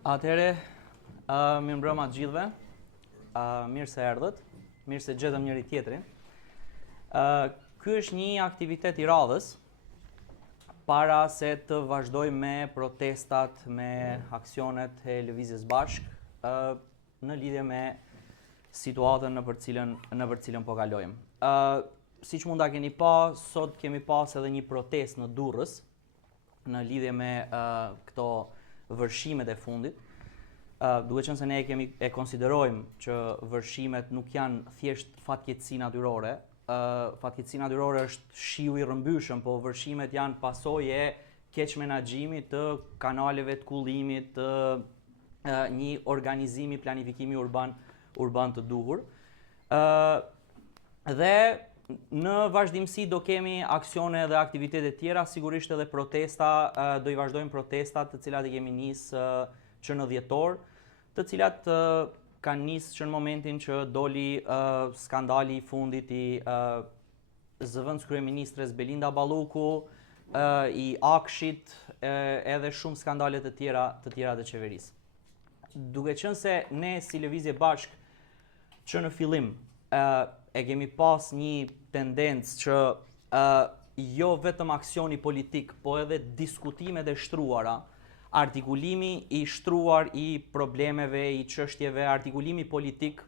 Atëhere, mirë mbrëma të gjithëve, mirë se erdhët, mirë se gjetëm njëri tjetrin. Ky është një aktivitet i radhës, para se të vazhdoj me protestat, me aksionet e Lëvizjes Bashk, në lidhje me situatën në për cilën po kalojmë. Siç mund ta keni pa, sot kemi pas edhe një protestë në Durrës, në lidhje me këto vërshimet e fundit, duke qenë se ne e konsiderojmë që vërshimet nuk janë thjesht fatkeqësi natyrore. Fatkeqësi natyrore është shiu i rrëmbyeshëm, po vërshimet janë pasojë e keq menaxhimit të kanaleve të kullimit, të një organizimi, planifikimi urban të duhur. Dhe në vazhdimsi do kemi aksione dhe aktivitete tjera, sigurisht edhe protesta, do i vazhdojmë protestat të cilat i kemi nisë që në dhjetor, të cilat kanë nisë që në momentin që doli skandali i fundit i zëvendës kryeministres Belinda Balluku, i Akshit, edhe shumë skandale të tjera të qeverisë. Duke qenë se ne si Lëvizje Bashk që në fillim e kemi pas një tendencë që jo vetëm aksioni politik, po edhe diskutimet e shtruara, artikulimi i shtruar i problemeve, i çështjeve, artikulimi politik,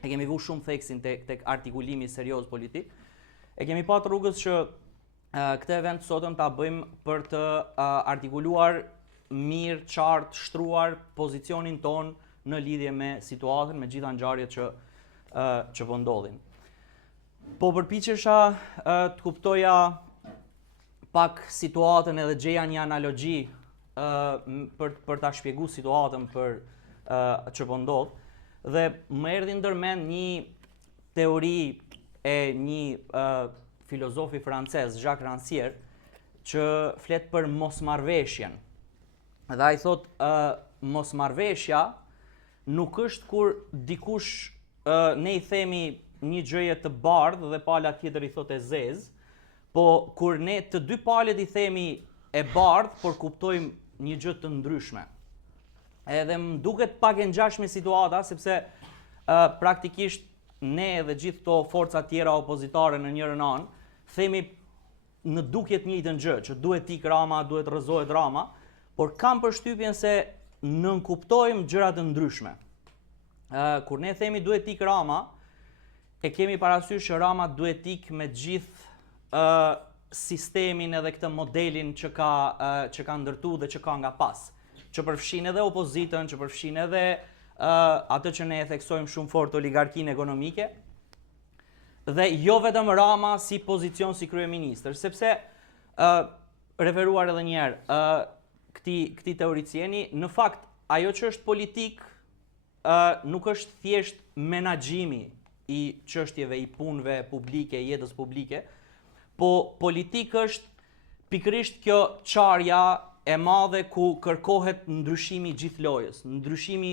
e kemi vu shumë theksin tek artikulimi serioz politik, e kemi pat rrugës që këtë event sotëm ta bëjmë për të artikuluar mirë, qartë, shtruar pozicionin ton në lidhje me situatën, me gjitha ngjarjet që po ndodhin. Po përpiqesha të kuptoja pak situatën edhe gjeja një analogji për ta shpjeguar situatën që po ndodh, dhe më erdhi ndërmend një teori e një filozofi francez, Jacques Rancière, që flet për mosmarrveshjen. Dhe ai thot, mosmarrveshja nuk është kur dikush ne i themi një gjëje të bardhë dhe pala tjetër i thot e zezë, po kur ne të dy palët i themi e bardhë, por kuptojmë një gjë të ndryshme. Edhe më duket pak e ngjashme situata, sepse praktikisht ne dhe gjithë këto forca tjera opozitare në njërin anë, themi në dukje të njëjtën gjë, që duhet ik Rama, duhet rrëzohet Rama, por kam përshtypjen se nënkuptojmë gjëra të ndryshme. Kur ne themi duhet ik Rama, e kemi parasysh që Rama duhet ik me gjithë sistemin edhe këtë modelin që ka ndërtu dhe që ka nga pas, që përfshin edhe opozitën, që përfshin edhe atë që ne e theksojmë shumë fort oligarkinë ekonomike, dhe jo vetëm Rama si pozicion si kryeministër, sepse referuar edhe një herë këtij teoricieni, në fakt ajo që është politik nuk është thjesht menaxhimi i çështjeve, i punëve publike, jetës publike, po politik është pikërisht kjo çarja e madhe ku kërkohet ndryshimi i gjithë lojës, ndryshimi,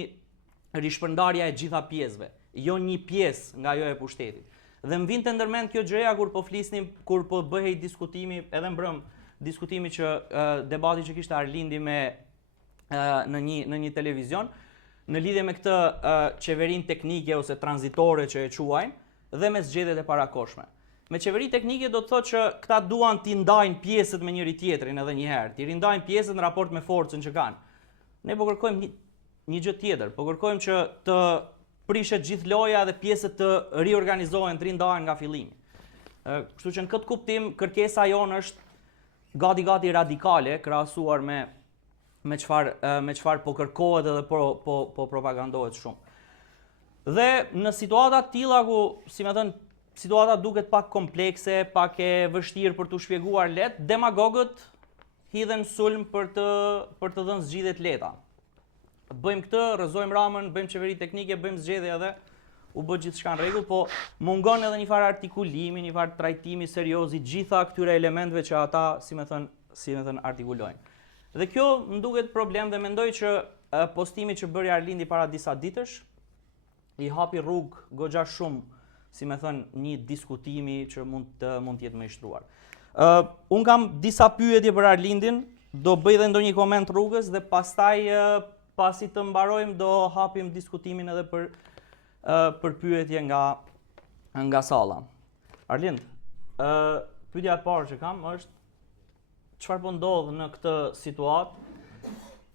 rishpërndarja e gjitha pjesëve, jo një pjesë nga ajo e pushtetit. Dhe më vinte ndërmend kjo gjëja kur po flisnim, kur po bëhej diskutimi, edhe mbrëm, diskutimi debati që kishte Arlindi në një televizion, në lidhje me këtë qeverinë teknike ose tranzitore që e quajnë, dhe me zgjedhjet e parakohshme. Me qeveri teknike do të thotë që këta duan t'i ndajnë pjesët me njëri tjetrin edhe një herë, t'i rindajnë pjesët në raport me forcën që kanë. Ne po kërkojmë një gjë tjetër, po kërkojmë që të prishet gjithë loja dhe pjesët të riorganizohen, të rindahen nga fillimi. Kështu që në këtë kuptim kërkesa jonë është gati radikale, krahasuar me çfarë po kërkohet edhe po propagandohet shumë. Dhe në situata të tilla ku, si më thënë, situata duket pak komplekse, pak e vështirë për t'u shpjeguar lehtë, demagogët hidhen sulm për të dhënë zgjidhje të lehta. Bëjmë këtë, rrëzojmë Ramën, bëjmë qeveri teknike, bëjmë zgjedhje edhe u bë gjithçka në rregull, po mungon edhe një farë artikulimi, një farë trajtimi serioz i gjitha këtyre elementeve që ata, si më thënë, artikulojnë. Dhe kjo më duket problem, dhe mendoj që postimi që bëri Arlindi para disa ditësh i hapi rrugë goxha shumë, si më thënë, një diskutimi që mund të jetë më i shtruar. Unë kam disa pyetje për Arlindin, do bëj dhe ndonjë koment rrugës dhe pastaj pasi të mbarojmë do hapim diskutimin edhe për pyetje nga salla. Arlind, pyetja e parë që kam është çfarë po ndodh në këtë situatë,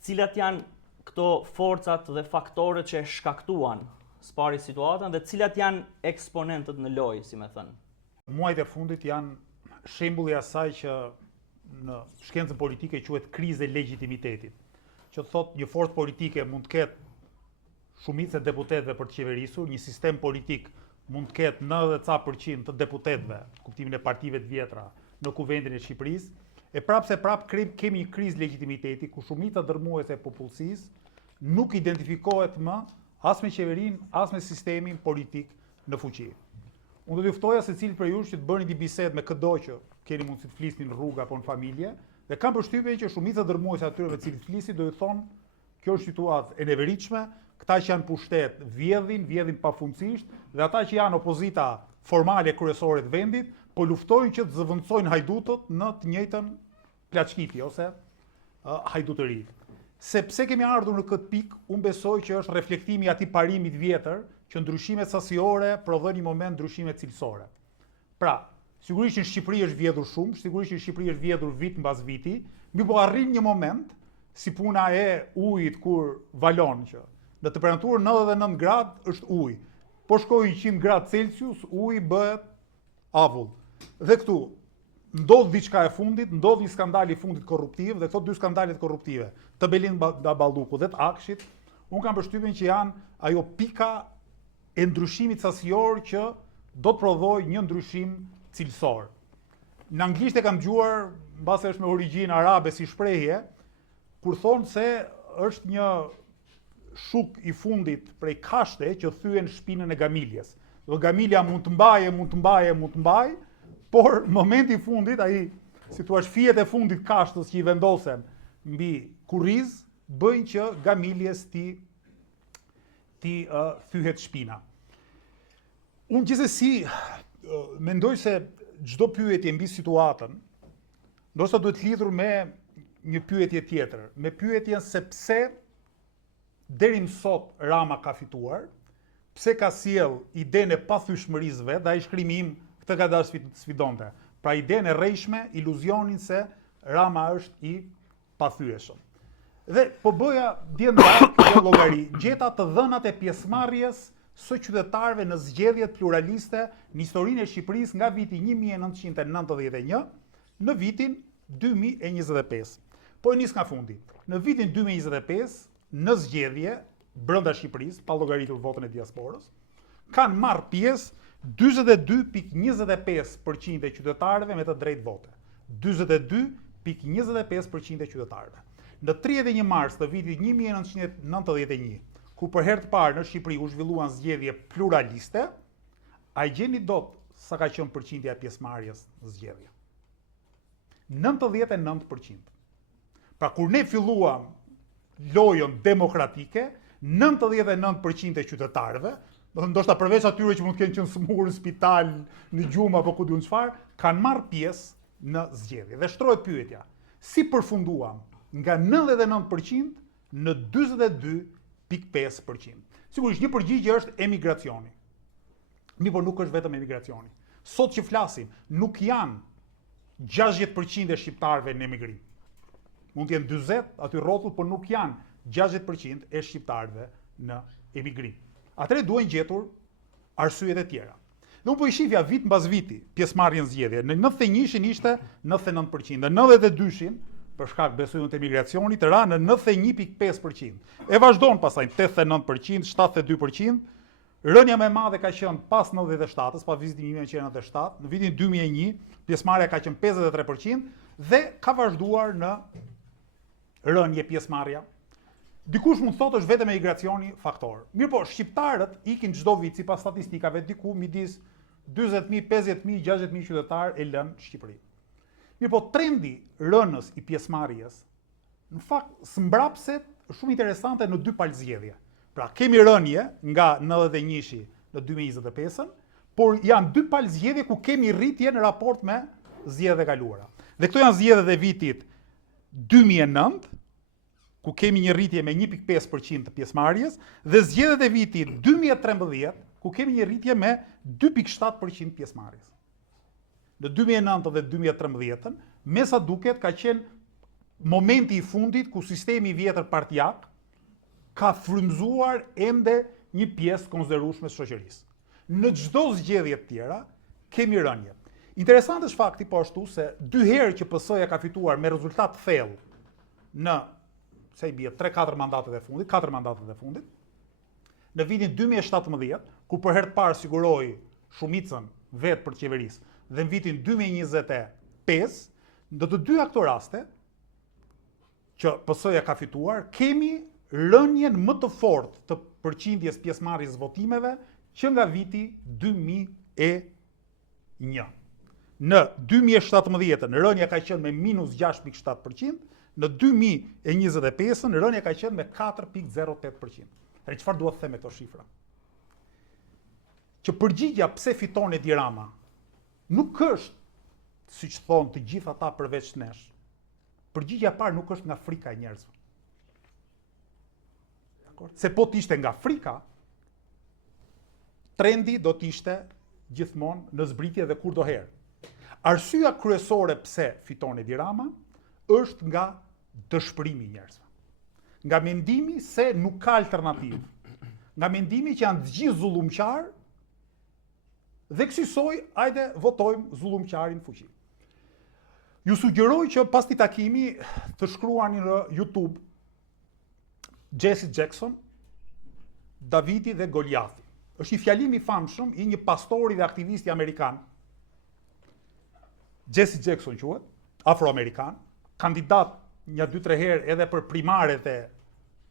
cilat janë këto forcat dhe faktorët që e shkaktuan spari situatën dhe cilat janë eksponentët në lojë, si me thënë. Muajt e fundit janë shembulli i asaj që në shkencën politike quhet krizë e legitimitetit. Që thot një forcë politike mund të ketë shumicë e deputetëve për të qeverisur, një sistem politik mund të ketë 90% të deputetëve, kuptimin e partive të vjetra në kuvendin e Shqipërisë, e prapse kemi një krizë legitimiteti ku shumica dërmuese e popullsisë nuk identifikohet më as me qeverinë, as me sistemin politik në fuqi. Unë do t'ju ftoja secilit prej jush që të bëni një bisedë me çdo që keni mundësi të flisni në rrugë apo në familje, dhe kam përshtypjen që shumica dërmuese atyre me cilët flisin do ju thonë kjo është situatë e neveritshme, këta që janë pushtet vjedhin pafundësisht, dhe ata që janë opozita formale kryesore të vendit, po luftojnë që të zëvendësojnë hajdutët në të njëjtën plaçkiti ose hajdutëri. Sepse kemi ardhur në këtë pikë, unë besoj që është reflektimi i atij parimi të vjetër që ndryshimet sasiore prodhojnë një moment ndryshime cilësore. Pra, sigurisht në Shqipëri është vjedhur shumë, sigurisht në Shqipëri është vjedhur vit mbas viti, mi po arrin një moment si puna e ujit kur valon që në temperaturë 99 gradë është ujë. Po shkojë 100 gradë Celsius, uji bëhet avull. Dhe këtu ndodh diçka e fundit, ndodh një skandal i fundit korruptiv, dhe këto dy skandalet korruptive, të Belin Balluku dhe të Akshit, unë kam përshtypjen që janë ajo pika e ndryshimit sasior që do të prodhojë një ndryshim cilësor. Në anglisht e kam dëgjuar, mbase është me origjinë arabe si shprehje, kur thonë se është një shuk i fundit prej kashte që thyen shpinën e gamiljes. Dhe gamilja mund të mbajë, por momenti i fundit, ai si thua fijet e fundit kashtës që i vendosen mbi kurriz, bëjnë që gamiljes ti thyhet shpina. Unë gjithsesi mendoj se çdo pyetje mbi situatën, ndoshta duhet lidhur me një pyetje tjetër, me pyetjen se pse deri më sot Rama ka fituar, pse ka sjell idenë e pathyeshmërisë vet, dhe ai shkrimi im këtë ka dashur sfidonte. Pra idenë e rrejshme, iluzionin se Rama është i pathyeshëm. Dhe po bëja djendar kjo llogari, gjeta të dhënat e pjesëmarrjes së qytetarëve në zgjedhjet pluraliste në historinë e Shqipërisë nga viti 1991 në vitin 2025. Po e nis nga fundi. Në vitin 2025, në zgjedhje brenda Shqipërisë, pa llogaritur votën e diasporës, kanë marrë pjesë 42.25% e qytetarëve me të drejtë vote. 42.25% e qytetarëve. Në 31 mars të vitit 1991, ku për herë të parë në Shqipëri u zhvilluan zgjedhje pluraliste, a i gjeni dot sa ka qenë përqindja e pjesëmarrjes në zgjedhje? 99%. Pra kur ne filluam lojën demokratike, 99% e qytetarëve, ndoshta përveç atyre që mund të kenë qenë smur në spital, në gjumë apo ku diun çfarë, kanë marrë pjesë në zgjedhje. Dhe shtrohet pyetja, si përfunduam nga 99% në 42.5%. Sigurisht një përgjigje është emigracioni. Por nuk është vetëm emigracioni. Sot që flasim, nuk janë 60% e shqiptarëve në emigrim. Mund të jenë 40 aty rrotull, por nuk janë 60% e shqiptarëve në emigrim. Atëre duhen gjetur arsyet e tjera. Dhe unë po i shifja vit mbas viti pjesëmarrjen zgjedhje. Në 91-shin ishte 99%, në 92-shin për shkak besoj unë të emigracionit ra në 91.5%. E vazhdon pastaj 89%, 72%. Rënja më e madhe ka qenë pas 97-s, pas vizitit 1997, në vitin 2001 pjesëmarrja ka qenë 53% dhe ka vazhduar në rënje pjesëmarrja. Dikush mund thotë është vetëm emigracioni faktor. Mirë po, shqiptarët ikin çdo vit sipas statistikave diku midis 40.000, 50.000, 60.000 qytetarë e lënë Shqipërinë. Mirë po, trendi rënës i pjesëmarrjes, në fakt sëmbrapset shumë interesante në dy palë zgjedhje. Pra, kemi rënje nga 91-shi në 2025-ën, por janë dy palë zgjedhje ku kemi rritje në raport me zgjedhjet e kaluara. Dhe këto janë zgjedhjet e vitit 2009, ku ku kemi një rritje me 1.5% të pjesëmarrjes, dhe zgjedhjet e vitit 2013, ku kemi një rritje me 2.7% pjesëmarrjes. Në 2009 dhe 2013, me sa duket ka qenë momenti i fundit ku sistemi i vjetër partijak ka frymzuar ende një pjesë konsiderueshme të shoqërisë. Në çdo zgjedhje të tjera kemi rënje. Interesant është fakti po ashtu se 2 herë që PS-ja ka fituar me rezultat thellë në se i bie 3-4 mandatet e fundit, 4 mandatet e fundit, në vitin 2017, ku për herë të parë siguroi shumicën vetë për qeverisë, dhe në vitin 2025, në të dy këto raste që PS-ja ka fituar, kemi rënjen më të fortë të përqindjes pjesëmarrjes votimeve që nga viti 2001. Në 2017 rënja ka qenë me minus 6.7%, në 2025 rënja ka qenë me 4.08%. Çfarë duhet të them me këto shifra? Që përgjigja pse fiton Edi Rama nuk është, siç thonë të gjithë ata përveç nesh. Përgjigja e parë nuk është nga frika e njerëzve. Se po të ishte nga frika, trendi do të ishte gjithmonë në zbritje dhe kurdoherë. Arsyeja kryesore pse fiton Edi Rama është nga dëshpërimi i njerëzve. Nga mendimi se nuk ka alternativë. Nga mendimi që janë të gjithë zullumqar dhe kësaj hajde votojmë zullumqarin fuqi. Ju sugjeroj që pas këtij takimi të shkruani në YouTube Jesse Jackson, Davidi dhe Goliathi. Është një fjalim i famshëm i një pastori dhe aktivisti amerikan. Jesse Jackson quhet, afroamerikan, kandidat një 2-3 herë edhe për primaret e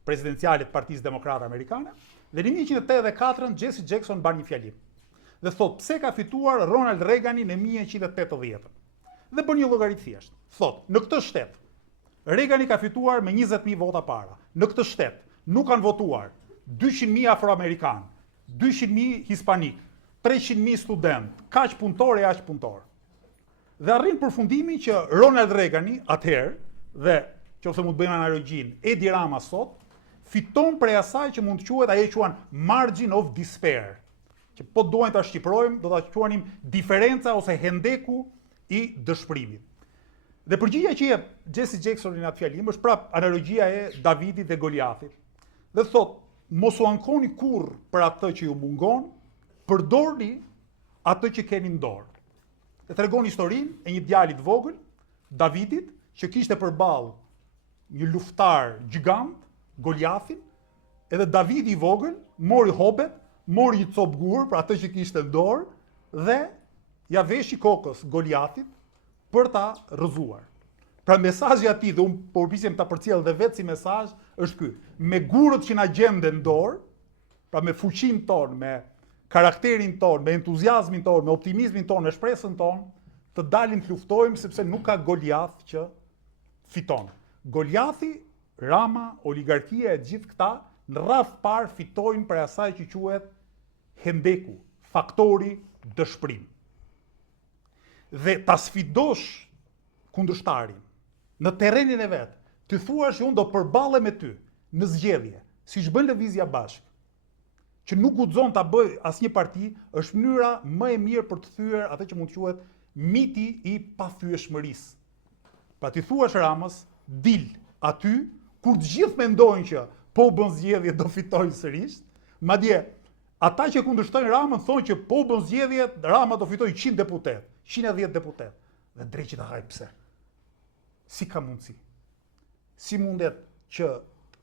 prezidenciale të Partisë Demokrate Amerikane, dhe në 1984 Jesse Jackson ban një fjalim. Dhe thot pse ka fituar Ronald Reagani në 1980. Dhe bën një llogari thjesht. Thot, në këtë shtet Reagani ka fituar me 20.000 vota para. Në këtë shtet nuk kanë votuar 200.000 afroamerikan, 200.000 hispanik, 300.000 student, kaq punëtor e aq punëtor. Dhe arrin përfundimi që Ronald Reagani atëherë dhe nëse mund të bëjmë analogjinë, Edi Rama sot fiton prej asaj që mund të quhet ajo që quhen margin of despair, që po duajmë ta shqiprojmë, do ta quanim diferenca ose hendeku i dëshpërimit. Dhe përgjigjja që jep Jesse Jackson në atë fjalim është prap analogjia e Davidit dhe Goliathit. Dhe thot, mos u ankoni kurrë për atë që ju mungon, përdorni atë që keni në dorë. Dhe tregon historinë e një djalit vogël, Davidit, që kishte përballë një luftar gjigant, Goliathin, edhe Davidi i vogël mori hobet, mori një copë gur për atë që kishte në dorë dhe ja veshi kokës Goliathit për ta rrëzuar. Pra mesazhi i tij, dhe unë po përpiqem ta përcjell dhe vetë si mesazh, është ky: me gurët që na gjende në dorë, pra me fuqinë tonë, me karakterin tonë, me entuziazmin tonë, me optimizmin tonë, me shpresën tonë, të dalim të luftojmë sepse nuk ka Goliath që fiton. Goliathi, Rama, oligarkia e gjithë këta në radh parë fitojnë për asaj që quhet hendeku, faktori dëshpërim. Dhe ta sfidosh kundërshtarin në terrenin e vet, të thuash që unë do përballem me ty në zgjedhje, siç bën Lëvizja Bashk, që nuk guxon ta bëj asnjë parti, është mënyra më e mirë për të thyer atë që mund të quhet miti i pathyeshmërisë. Pra ti thuash Ramës, dil aty, kur të gjithë mendojnë që po bën zgjedhje do fitojnë sërish, madje ata që kundërshtojnë Ramën thonë që po bën zgjedhje Rama do fitojë 100 deputet, 110 deputet. Dhe drejt ta haj pse? Si ka mundësi? Si mundet që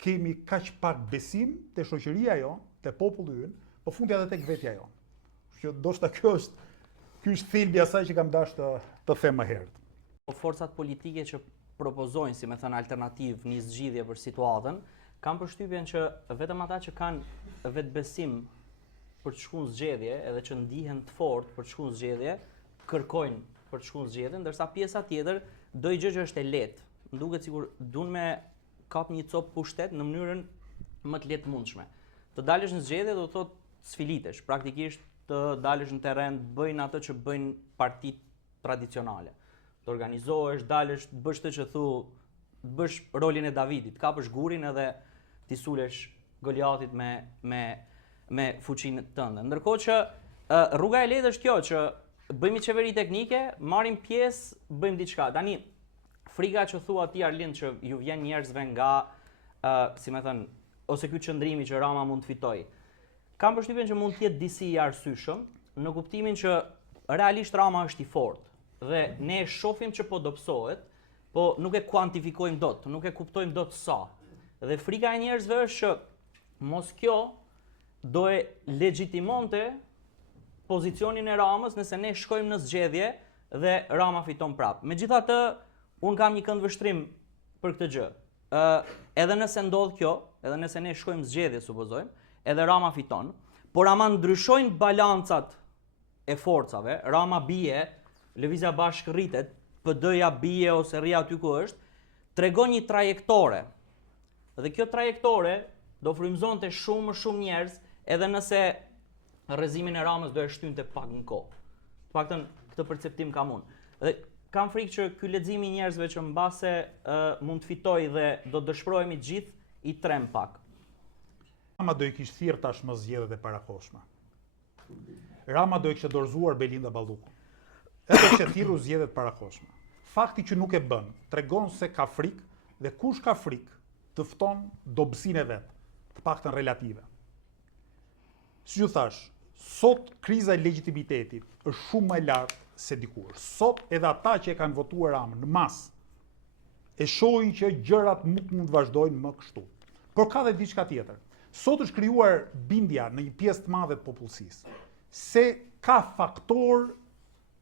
kemi kaq pak besim te shoqëria jonë, te populli ynë, po fundi edhe tek vetja jonë. Që ndoshta ky është thelbi i asaj që kam dashur të them më herët. Forcat politike që propozojnë, si me thënë, alternativë një zgjidhje për situatën, kam përshtypjen që vetëm ata që kanë vetbesim për të shkuar në zgjedhje, edhe që ndihen të fortë për të shkuar në zgjedhje, kërkojnë për të shkuar në zgjedhje, ndërsa pjesa tjetër do i gjë që është e lehtë. M'duket sikur duan me kap një copë pushtet në mënyrën më të lehtë mundshme. Të dalësh në zgjedhje do të thotë sfilitesh, praktikisht të dalësh në terren, bëjnë atë që bëjnë partitë tradicionale. Të organizohesh, dalësh, bësh të që thu bësh rolin e Davidit, kapësh gurin edhe ti sulesh Goliatit me fuqinë tënde. Ndërkohë që rruga e lehtë është kjo që bëjmë qeveri teknike, marrim pjesë, bëjmë diçka. Tani frika që thua ti Arlind që ju vjen njerëzve nga si më thën, ose ky qëndrimi që Rama mund të fitojë. Kam përshtypjen që mund të jetë disi i arsyeshëm në kuptimin që realisht Rama është i fortë dhe ne e shohim që po dobësohet, po nuk e kuantifikojmë dot, nuk e kuptojmë dot sa. Dhe frika e njerëzve është që mos kjo do e legjitimonte pozicionin e Ramës nëse ne shkojmë në zgjedhje dhe Rama fiton prapë. Megjithatë, un kam një kënd vështrim për këtë gjë. Edhe nëse ndodh kjo, edhe nëse ne shkojmë zgjedhje supozojmë, edhe Rama fiton, por ama ndryshojnë balancat e forcave, Rama bie, Lëvizja Bashkë rritet, PD-ja bie ose rri aty ku është, tregon një trajektore. Dhe kjo trajektore do frymëzonte shumë njerëz, edhe nëse rrezimin e Ramës do e shtynte pak në kohë. Paktën këtë perceptim kam unë. Dhe kam frikë që ky lexim i njerëzve që mbase mund të fitojë dhe do të dëshpërohemi të gjithë i trem pak. Rama do i kishte thirrë tashmë zgjedhjet e parakohshme. Rama do i kishte dorëzuar Belinda Ballukun. Edhe kishte thirrur zgjedhjet e parakohshme. Fakti që nuk e bën tregon se ka frikë dhe kush ka frikë të fton dobësinë e vet, të paktën relative. Si ju thash, sot kriza e legjitimitetit është shumë më e lartë se dikur. Sot edhe ata që e kanë votuar Ramën në masë e shohin që gjërat nuk mund të vazhdojnë më kështu. Por ka dhe diçka tjetër. Sot është krijuar bindja në një pjesë të madhe të popullsisë se ka faktor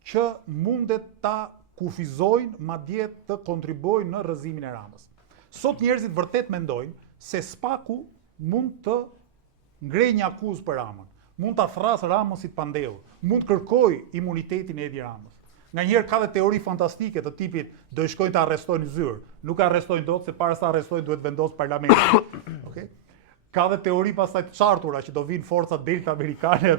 që mundet ta kufizojnë, madje të kontribuojnë në rrëzimin e Ramës. Sot njerëzit vërtet mendojnë se Spaku mund të ngrej një akuzë për Ramën, mund ta thrasë Ramën si të pandehur, mund të kërkojë imunitetin e Edi Ramës. Nganjëherë ka dhe teori fantastike të tipit do i shkojnë të arrestojnë zyrë, nuk arrestojnë dot se para se arrestojnë duhet vendos parlamenti. Okay? Ka dhe teori pastaj të qartura që do vinë forcat delta amerikane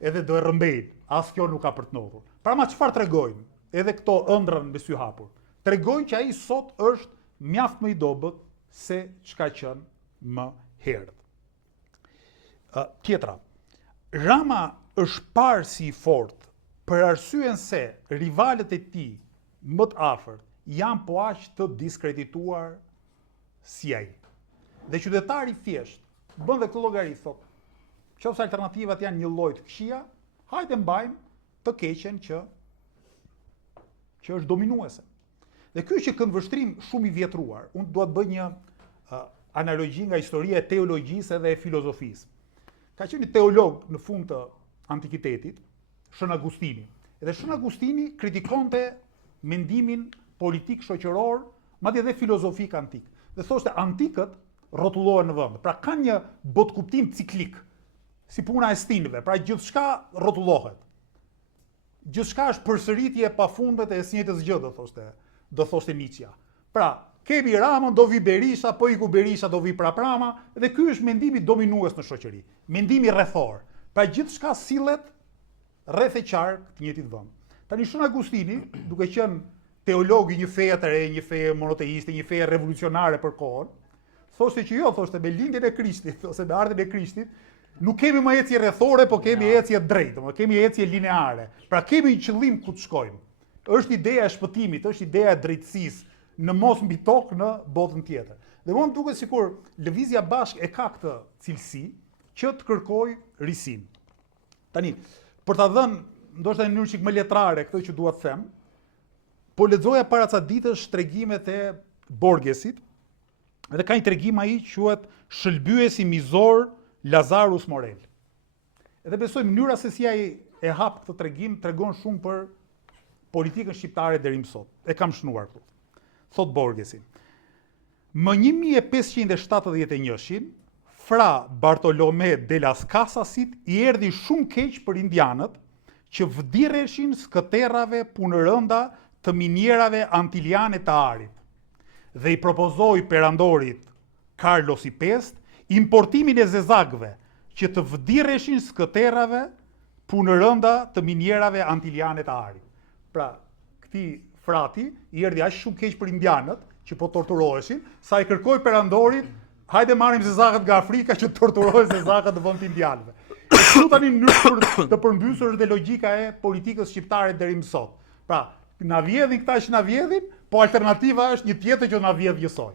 edhe do e rrëmbejnë. As kjo nuk ka për të ndodhur. Pra ma çfarë tregojnë? Edhe këto ëndrrën me sy hapur. Tregojnë që ai sot është mjaft më i dobët se çka qenë më herët. Tjetra, Rama është parë si i fortë për arsyen se rivalët e tij më të afërt janë po aq të diskredituar si ai. Dhe qytetari thjesht bën dhe këtë llogari thotë, qofse alternativat janë një lloj të këqija, hajde mbajmë të keqen që është dominuese. Dhe ky është një këndvështrim shumë i vjetruar. Unë dua të bëj një analogji nga historia e teologjisë dhe e filozofisë. Ka qenë një teolog në fund të antikitetit, Shën Agustini. Edhe Shën Agustini kritikonte mendimin politik shoqëror, madje edhe filozofik antik. Dhe thoshte antikët rrotullohen në vend. Pra kanë një botkuptim ciklik, si puna e stinëve. Pra gjithçka rrotullohet. Gjithçka është përsëritje e pafundet e së njëjtës gjë, do thoshte Nietzsche. Pra, kemi Ramën, do vi Berisha, po iku Berisha, do vi prap Rama, dhe ky është mendimi dominues në shoqëri, mendimi rrethor. Pra gjithçka sillet rreth e qark të njëjtit vend. Tani Shën Agustini, duke qenë teolog i një feje të re, një feje monoteiste, një feje revolucionare për kohën, thoshte që jo, thoshte me lindjen e Krishtit ose me ardhin e Krishtit, nuk kemi më ecje rrethore, po kemi ecje drejtë, kemi ecje lineare. Pra kemi një qëllim ku të shkojmë. Është ideja e shpëtimit, është ideja e drejtësisë në mos mbi tokë në botën tjetër. Dhe mua më duket sikur Lëvizja Bashkë e ka këtë cilësi që të kërkojë risin. Tani, për ta dhënë ndoshta në mënyrë çik më letrare këtë që dua të them, po lexoja para ca ditësh tregimet e Borgesit, dhe ka një tregim ai quhet Shëlbyesi mizor Lazarus Morel. Edhe besoj mënyra se si ai e hap këtë tregim tregon shumë për politikën shqiptare deri më sot. E kam shënuar këtu. Thot Borgesi. Më 1571 fra Bartolomé de las Casasit i erdhi shumë keq për indianët që vdirreshin skëterrave punërënda të minjerave antiliane të Arit dhe i propozoi perandorit Carlos I importimin e zezakëve që të vdirreshin skëterrave punërënda të minjerave antiliane të Arit. Pra, këtij frati i erdhi aq shumë keq për indianët që po torturoheshin, sa i kërkoi perandorit, hajde marrim zezakët nga Afrika që torturohen zezakët në vend të indianëve. Këtu tani në mënyrë të përmbysur është logjika e politikës shqiptare deri më sot. Pra, na vjedhin këta që na vjedhin, po alternativa është një tjetër që na vjedh njësoj.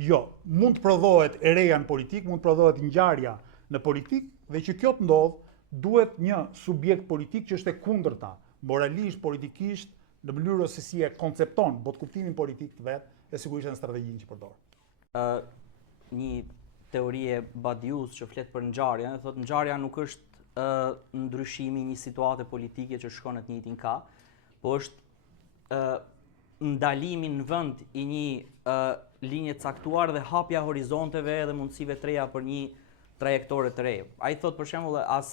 Jo, mund të prodhohet ereja në politik, mund të prodhohet ngjarja në politik, dhe që kjo të ndodh, duhet një subjekt politik që është e kundërta, moralisht, politikisht, në mënyrë se si e koncepton botkuptimin politik të vet, e sigurisht në strategjinë që përdor. Një teori e Badius që flet për ngjarjen, thotë ngjarja nuk është ndryshimi i një situate politike që shkon në të njëjtin ka, po është ndalimi në vend i një linje caktuar dhe hapja horizonteve dhe mundësive të reja për një trajektore të re. Ai thotë për shembull as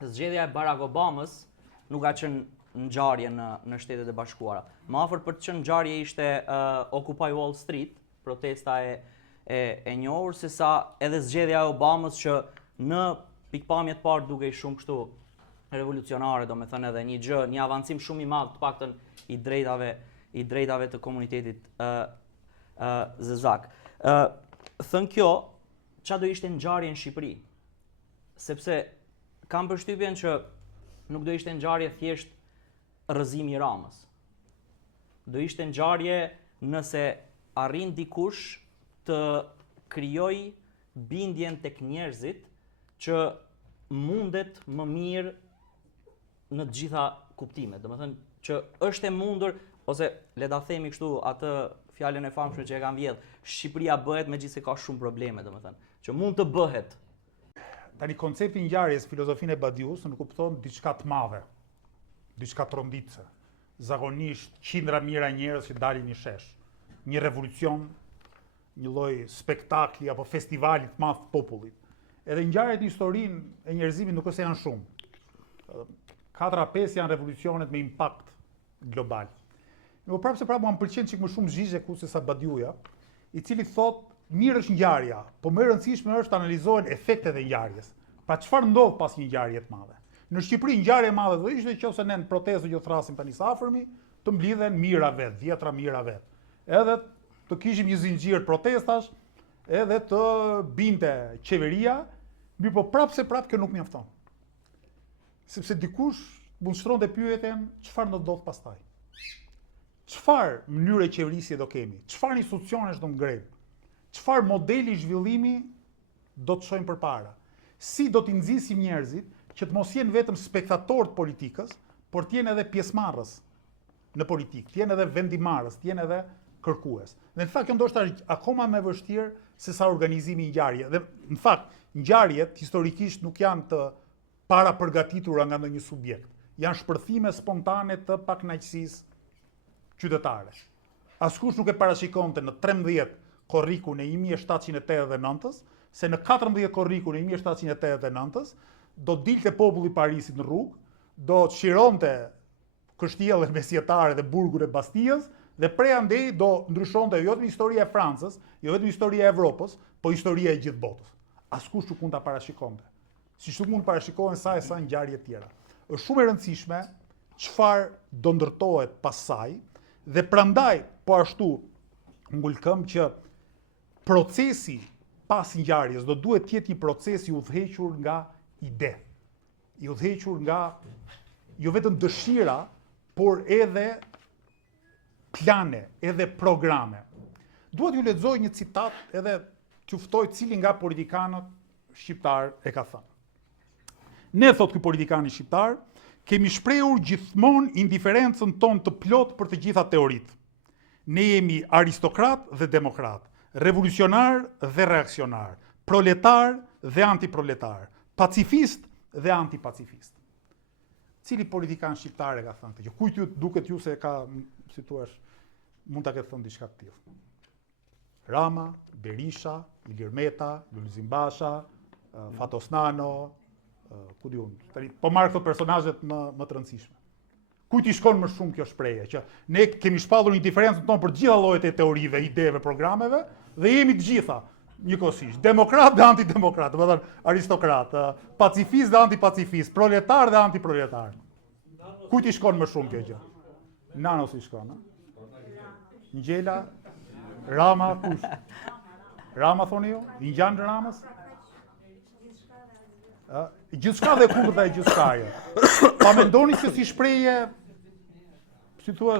zgjedhja e Barack Obamës nuk ka qenë ngjarje në Shtetet e Bashkuara. Më afër për të qenë ngjarje ishte Occupy Wall Street, protesta e njohur, sesa edhe zgjedhja e Obamës që në pikpamje të parë dukej shumë kështu revolucionare, domethënë edhe një gjë, një avancim shumë i madh të paktën i drejtave të komunitetit zezak. Thënë kjo, çfarë do ishte ngjarje në Shqipëri? Sepse kam përshtypjen që nuk do ishte ngjarje thjesht rrëzimi i Ramës. Do ishte ngjarje nëse arrin dikush të krijoj bindjen tek njerëzit që mundet më mirë në të gjitha kuptimet. Domethënë që është e mundur, ose le ta themi kështu atë fjalën e famshme që e kam vjedh, Shqipëria bëhet megjithëse ka shumë probleme, domethënë, që mund të bëhet. Tani koncepti i ngjarjes, filozofinë e Badius, nuk kupton diçka të madhe, diçka tronditse. Zakonisht qindra mijëra njerëz që dalin në shesh, një revolucion, një lloj spektakli apo festivali të madh të popullit. Edhe ngjarjet në historinë e njerëzimit nuk është janë shumë. 4-5 janë revolucionet me impakt global. Por prapë se prapë më pëlqen çik më shumë Zizek se sa Badiuja, i cili thotë mirë është ngjarja, po më e rëndësishme është të analizohen efektet e ngjarjes. Pra çfarë ndodh pas një ngjarje të madhe? Në Shqipëri ngjarje e madhe do ishte nëse ne në protestë që thrasim tani së afërmi, të mblidhen mijëra vet, 10 mijëra vet. Edhe të kishim një zinxhir protestash, edhe të binte qeveria, mirë po prapë se prapë kjo nuk mjafton. Sepse dikush mund shtronte pyetjen, çfarë do të ndodh pastaj? Çfarë mënyre qeverisje do kemi? Çfarë institucionesh do ngrejmë? Çfarë modeli zhvillimi do të shojmë përpara? Si do t'i nxisim njerëzit që të mos jenë vetëm spektatorë të politikës, por të jenë edhe pjesëmarrës në politikë, të jenë edhe vendimarrës, të jenë edhe kërkues. Dhe në fakt kjo ndoshta është akoma më vështirë se sa organizimi i ngjarje. Dhe në fakt ngjarjet historikisht nuk janë të parapërgatitura nga ndonjë subjekt. Janë shpërthime spontane të pakënaqësisë qytetare. Askush nuk e parashikonte në 13 korrikun e 1789-s, se në 14 korrikun e 1789-s do dilte populli i Parisit në rrugë, do çironte kështjellën mesjetare dhe burgun e Bastijës, dhe prej andej do ndryshonte jo vetëm historia e Francës, jo vetëm historia e Evropës, po historia e gjithë botës. Askush nuk mund ta parashikonte. Siç nuk mund të parashikohen sa e sa ngjarje të tjera. Është shumë e rëndësishme çfarë do ndërtohet pas saj, dhe prandaj po ashtu ngulkëm që procesi pas ngjarjes do duhet të jetë një proces i udhëhequr nga ide. I udhëhequr nga jo vetëm dëshira, por edhe plane, edhe programe. Duhet ju lexoj një citat edhe t'ju ftoj cili nga politikanët shqiptar e ka thënë. Ne, thot ky politikan shqiptar, kemi shprehur gjithmonë indiferencën tonë të plot për të gjitha teoritë. Ne jemi aristokrat dhe demokrat, revolucionar dhe reaksionar, proletar dhe antiproletar, pacifist dhe antipacifist. Cili politikan shqiptar e ka thënë këtë? Kujt ju duket ju se ka, si thua, mund ta ketë thënë diçka të tillë? Rama, Berisha, Ilir Meta, Lulzim Basha, Fatos Nano, ku diun, po marr këto personazhet më të rëndësishme. Kujt i shkon më shumë kjo shprehje, që ne kemi shpallur indiferencën tonë për gjitha llojet e teorive, ideve, programeve, dhe jemi të gjitha njëkohësisht, demokrat dhe antidemokrat, domethënë aristokrat, pacifist dhe antipacifist, proletar dhe antiproletar. Kujt i shkon më shumë kjo gjë? Nano si shkon, a? Ngjela, Rama, kush? Rama thoni ju? I ngjan Ramës? Gjithçka dhe kundërta e gjithçkaje. Pa mendoni se si shprehje, si thua,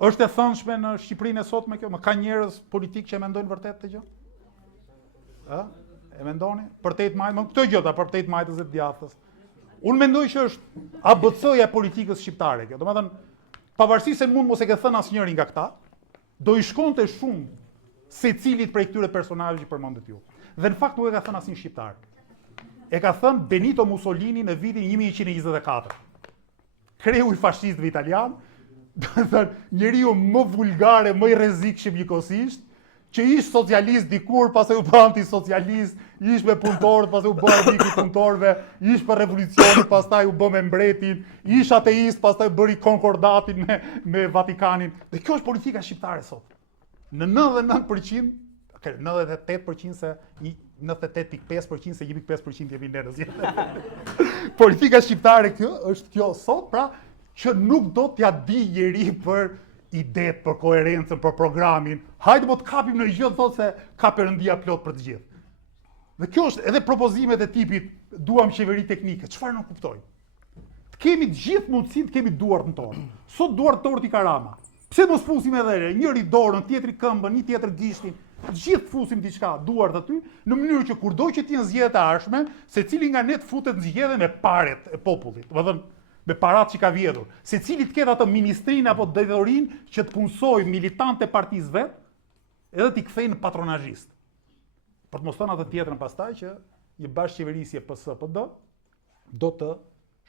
është e thënshme në Shqipërinë e sotme kjo? Më ka njerëz politik që mendojnë vërtet këtë gjë? E mendoni? Për 8 Maj, këto gjëta për 8 Majtës e të djathtës. Unë mendoj që është ABC-ja e politikës shqiptare kjo. Domethënë, pavarësisht se mund mos e ke thënë asnjëri nga këta, do i shkonte shumë secilit prej këtyre personazheve që përmendet ju. Dhe në fakt nuk e ka thënë asnjë shqiptar. E ka thënë Benito Mussolini në vitin 1124. Kreu i fashistëve italian, njeriu më vulgare, më i rrezikshëm njëkohësisht, që ish socialist dikur, pastaj u bë antisocialist, ish me punëtorët, pastaj u bë armiku i punëtorëve, ish për revolucionin, pastaj u bë me mbretin, ish ateist, pastaj bëri konkordatin me Vatikanin. Dhe kjo është politika shqiptare sot. Në 99%, 98% se 98.5% se 1.5% jemi ne në zgjedhje. Politika shqiptare kjo është kjo sot, pra që nuk do t'ja di njeri për idet, për koherencën, për programin. Hajde mo të kapim në gjë, thotë se ka Perëndia plot për të gjithë. Dhe kjo është edhe propozimet e tipit duam qeveri teknike. Çfarë nuk kuptoj? Të kemi të gjithë mundësinë, të kemi duart në tonë. Sot duart tort i ka Rama. Pse mos fusim edhe njëri dorën, tjetri këmbën, një tjetër gishtin, të gjithë fusim diçka duart aty, në mënyrë që kurdo që t'jen zgjedhjet e ardhshme, secili nga ne të futet në zgjedhje me paret e popullit. Domethënë me parat që ka vjedhur. Secili të ketë atë ministrinë apo drejtorinë që të punësojë militantë e partisë vet, edhe t'i kthejnë patronazhist. Për të mos thënë atë tjetrën pastaj që një bashkëqeverisje PS-PD do të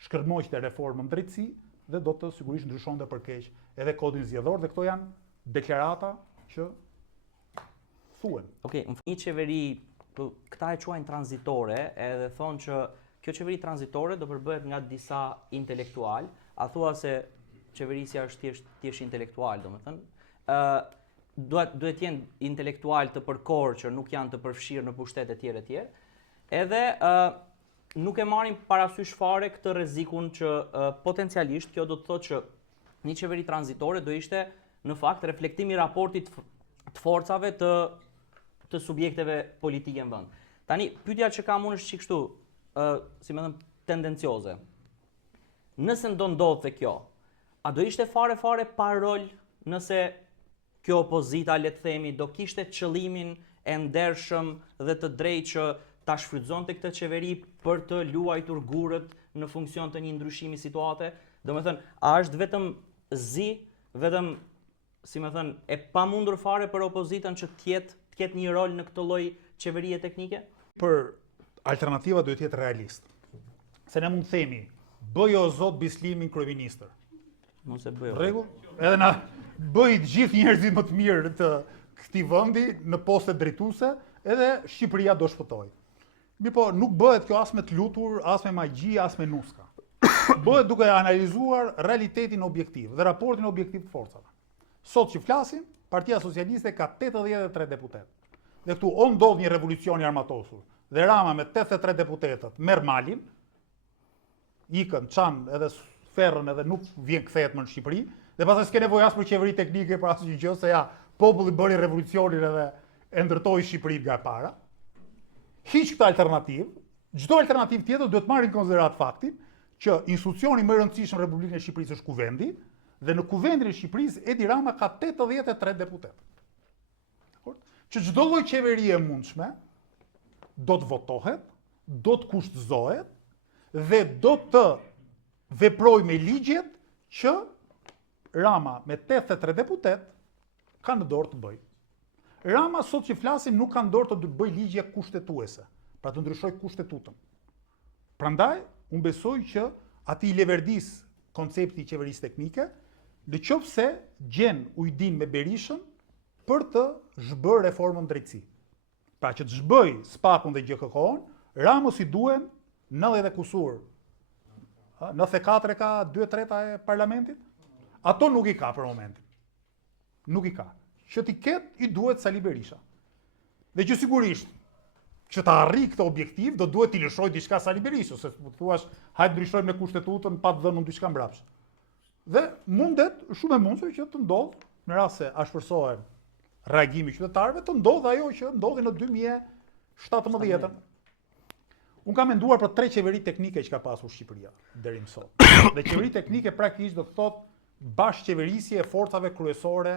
shkërmoqte reformën drejtësi dhe do të sigurisht ndryshonte për keq edhe kodin zgjedhor, dhe këto janë deklarata që thuhen. Okej, një qeveri, këta e quajnë tranzitore, edhe thonë që kjo qeveri tranzitore do përbëhet nga disa intelektual, a thua se qeverisja është thjesht intelektual, domethënë, duhet jenë intelektual të përkorë që nuk janë të përfshirë në pushtet e tjerë, edhe nuk e marrin parasysh fare këtë rrezikun që potencialisht kjo do të thotë që një qeveri tranzitore do ishte në fakt reflektimi i raportit të forcave të subjekteve politike në vend. Tani, pyetja që kam unë është kështu, si më thënë, tendencioze. Nëse ndodhte kjo, a do ishte fare pa rol nëse kjo opozita, le të themi, do kishte qëllimin e ndershëm dhe të drejtë që ta shfrytëzonte këtë qeveri për të luajtur gurët në funksion të një ndryshimi situate? Domethënë, a është vetëm vetëm, si më thënë, e pamundur fare për opozitën që të ketë një rol në këtë lloj qeverie teknike? Për alternativa duhet jetë realist. Se ne mund të themi, bëj o zot Bislimin kryeministër. Mos e bëj. Rregull? Edhe na bëj të gjithë njerëzit më të mirë të këtij vendi në poste drejtuese, edhe Shqipëria do shpëtoj. Po nuk bëhet kjo as me të lutur, as me magji, as me nuska. Bëhet duke analizuar realitetin objektiv dhe raportin objektiv të forcave. Sot që flasim, Partia Socialiste ka 83 deputet. Dhe këtu o ndodh një revolucion i armatosur. Dhe Rama me 83 deputetët merr malin, ikën, çan edhe ferrën edhe nuk vjen kthehet më në Shqipëri, dhe pastaj s'ke nevojë as për qeveri teknike për asnjë gjë, se ja populli bëri revolucionin edhe e ndërtoi Shqipërinë nga para. Hiq këtë alternativë, çdo alternativë tjetër duhet marrë në konsiderat faktin që institucioni më i rëndësishëm në Republikën e Shqipërisë është Kuvendi, dhe në Kuvendin e Shqipërisë Edi Rama ka 83 deputet. Që çdo lloj qeverie e mundshme do të votohet, do të kushtëzohet dhe do të veprojë me ligjet që Rama me 83 deputet ka në dorë të bëjë. Rama sot që flasim nuk ka në dorë të bëjë ligje kushtetuese, pra të ndryshojë kushtetutën. Prandaj, unë besoj që ati i leverdis koncepti i qeverisë teknike, në qoftë se gjen ujdin me Berishën për të zhbërë reformën drejtësi. Pra që të zhbëj SPAK-un dhe GKK-on, Ramës i duhen 90 e kusur. 94 ka 2/3 e parlamentit? Ato nuk i ka për momentin. Nuk i ka. Që t'i ketë i duhet Sali Berisha. Dhe që sigurisht, që ta arri këtë objektiv, do duhet t'i lëshoj diçka Sali Berishës, se thuash, hajtë ndryshojmë në kushtetutën pa të dhënë diçka mbrapsht. Dhe mundet, shumë e mundshme që të ndodhë, në rast se ashpërsohen reagimi i qytetarëve, të ndodhë ajo që ndodhi në 2017. Unë kam menduar për 3 qeveri teknike që ka pasur Shqipëria deri më sot. Dhe qeveri teknike praktikisht do të thotë bashkëqeverisje e forcave kryesore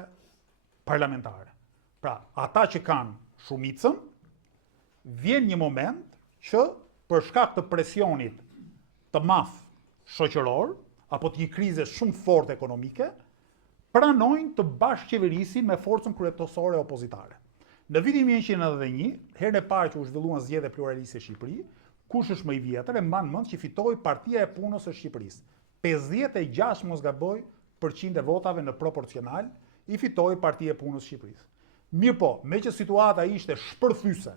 parlamentare. Pra, ata që kanë shumicën, vjen një moment që për shkak të presionit të madh shoqëror apo të një krize shumë forte ekonomike, pranojnë të bashkëqeverisin me forcën kryesore opozitare. Në vitin 1991, herën e parë që u zhvilluan zgjedhje pluraliste në Shqipëri, kush është më i vjetër, e mban mend që fitoi Partia e Punës së Shqipërisë. 56 mos gaboj % e votave në proporcional i fitoi Partia e Punës së Shqipërisë. Mirë po, me që situata ishte shpërthyse,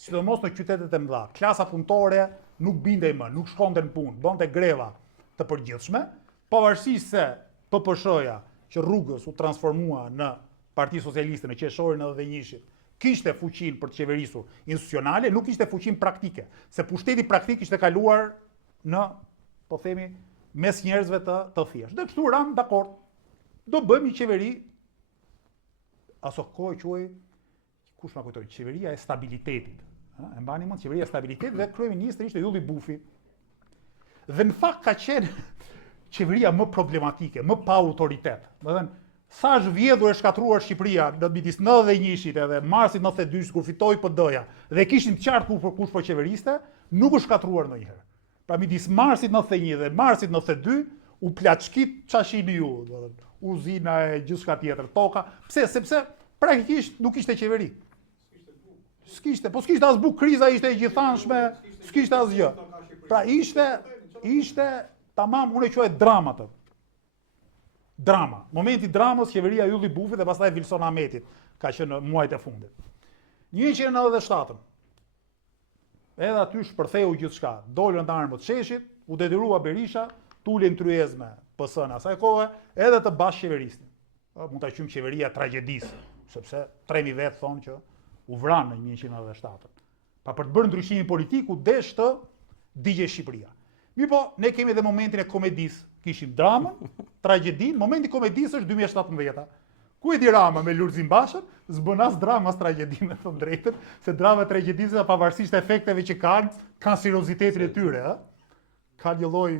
sidomos në qytetet e mëdha, klasa punëtore nuk bindej më, nuk shkonte në punë, bënte greva të përgjithshme, pavarësisht se PPSH-ja që rrugës u transformua në Parti Socialiste në qershorin e 91-shit, kishte fuqinë për të qeverisur institucionale, nuk kishte fuqinë praktike, se pushteti praktik ishte kaluar në, po themi, mes njerëzve të thjeshtë. Dhe kështu ram dakord, do bëjmë një qeveri, aso kohë quaj, kush ma kujtoj, qeveria e stabilitetit. E mbani mend, qeveria e stabilitetit dhe kryeministri ishte Ylli Bufi. Dhe në fakt ka qenë qeveria më problematike, më pa autoritet. Do thënë, sa është vjedhur e shkatruar Shqipëria në midis 91-shit edhe marsit 92 kur fitoi PD-ja dhe kishim të qartë kush po qeveriste, nuk u shkatruar ndonjëherë. Pra midis marsit 91 dhe marsit 92 u plaçkit çashini ju, do të thotë, uzina e gjithçka tjetër, toka. Pse? Sepse praktikisht nuk ishte qeveri. S'kishte, po s'kishte as buk, kriza ishte e gjithanshme, s'kishte asgjë. Pra ishte tamam, unë e quaj drama atë. Drama. Momenti dramës, qeveria Ylli Bufi dhe pastaj Vilson Ahmetit, ka qenë në muajt e fundit. 1997. Edhe aty shpërtheu gjithçka. Dolën armët sheshit, u detyrua Berisha, tulin tryezme PS-n asaj kohe, edhe të bashkëqeverisnin. Mund ta quajmë qeveria tragjedisë, sepse 3000 vet thonë që u vranë në 1997. Pa për të bërë ndryshimin politik u desh të digjej Shqipëria. Mirë po, ne kemi edhe momentin e komedisë. Kishim dramën, tragjedin, momenti komedisë është 2017. Ku e di Rama me Lulzim Bashën, s'bën as dramë as tragjedin, me thënë drejtën, se drama e tragjedisë pavarësisht efekteve që kanë seriozitetin e tyre, ka një lloj,